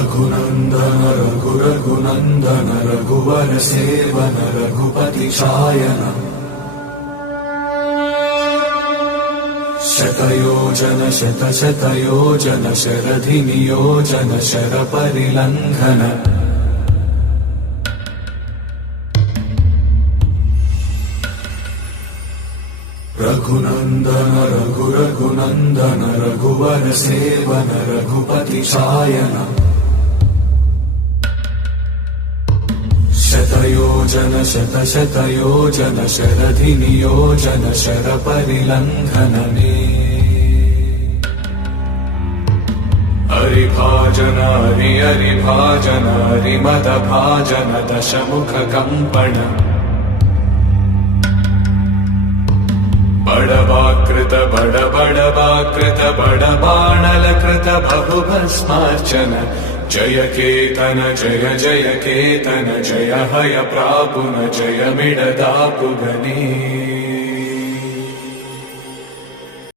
रघुनन्दन रघुनन्दन रघुवर सेवन रघुपति शायन शतयोजन शतशतयोजन शरधि नियोजन शरपरिलङ्घन रघुनन्दन रघुनन्दन रघुवर सेवन रघुपति शायन शतयोजन शतशतयोजन शरधि नियोजन शरपरिलङ्घनने हरिभाजन हरिभाजन हरिमदभाजन दशमुख कम्पण बड़वाकृत बड़वाकृत बड़बाणलकृत बहुभस्मार्चन जय केतन जय जय केतन जय हय प्रापुन जय मिडदापुगने।